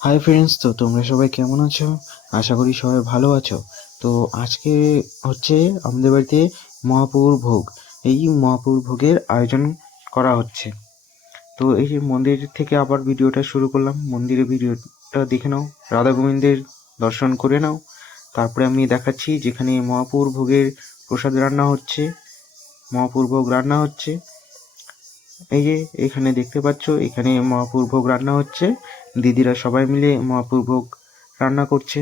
Hi friends তো তোমরা সবাই কেমন আছো? আশা করি সবাই ভালো আছো। তো আজকে হচ্ছে আমাদের বাড়িতে মহাপুর ভোগ। এই মহাপুর ভোগের আয়োজন করা হচ্ছে। তো এই যে মন্দির থেকে আবার ভিডিওটা শুরু করলাম। মন্দিরের ভিডিওটা দেখে নাও, রাধা গোবিন্দের দর্শন করে নাও। তারপরে আমি দেখাচ্ছি যেখানে মহাপুর ভোগের প্রসাদ রান্না হচ্ছে মহাপুর ভোগ রান্না হচ্ছে। এই যে এখানে দেখতে পাচ্ছ, এখানে মহাপুর ভোগ রান্না হচ্ছে। দিদিরা সবাই মিলে মহাপুর ভোগ রান্না করছে।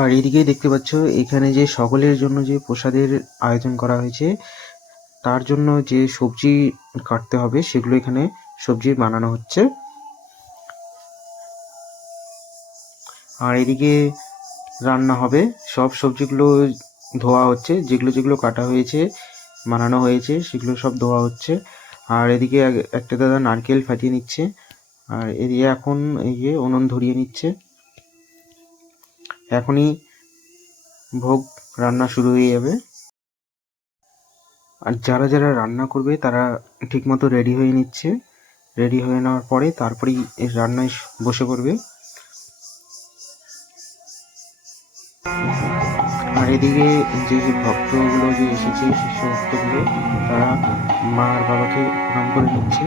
আর এদিকে দেখতে পাচ্ছ, এখানে যে সকলের জন্য যে প্রসাদের আয়োজন করা হয়েছে, তার জন্য যে সবজি কাটতে হবে, সেগুলো এখানে সবজি বানানো হচ্ছে। আর এদিকে রান্না হবে। সব সবজিগুলো ধোয়া হচ্ছে। যেগুলো যেগুলো কাটা হয়েছে, বানানো হয়েছে, সেগুলো সব ধোয়া হচ্ছে। আর এদিকে একটা দাদা নারকেল ফাটিয়ে নিচ্ছে। আর এদিকে এখন এই যে উনুন ধরিয়ে নিচ্ছে। এখনই ভোগ রান্না শুরু হয়ে যাবে। আর যারা যারা রান্না করবে, তারা ঠিকমতো রেডি হয়ে নিচ্ছে। রেডি হয়ে নেওয়ার পরে তারপরেই রান্নায় বসে পড়বে। এদিকে যে ভক্তগুলো যে এসেছে শিশু ভক্তগুলো তারা মা বাবাকে প্রণাম করে নিচ্ছে।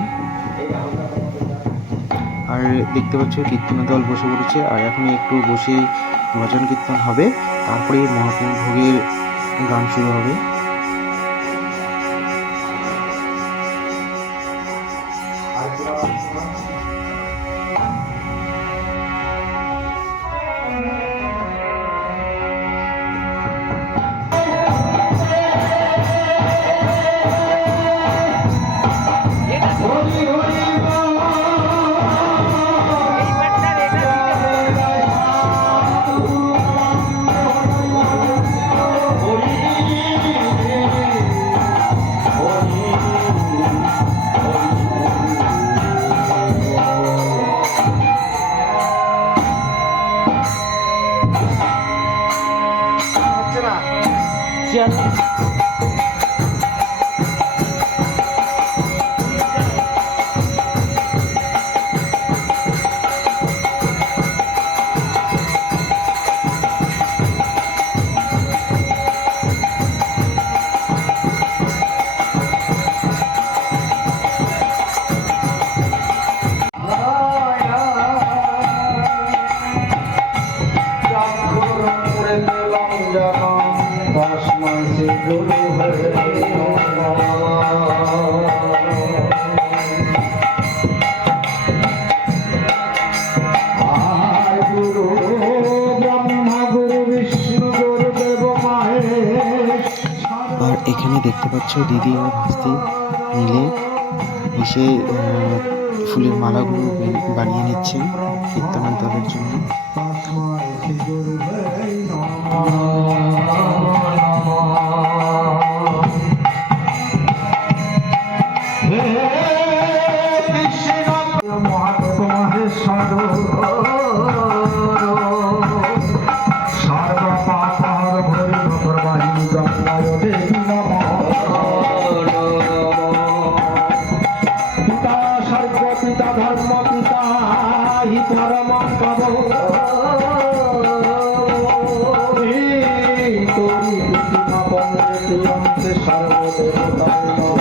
আর দেখতে পাচ্ছ কীর্তনের দল বসে পড়েছে। আর এখন একটু বসে ভজন কীর্তন হবে। তারপরে মহাপুর ভোগের গান শুরু হবে। এখানে দেখতে পাচ্ছ দিদি আর ভাস্তি মিলে এসে ফুলের মালাগুলো বানিয়ে নিচ্ছেন কীর্তনের দলের জন্য সর্বদেবতায়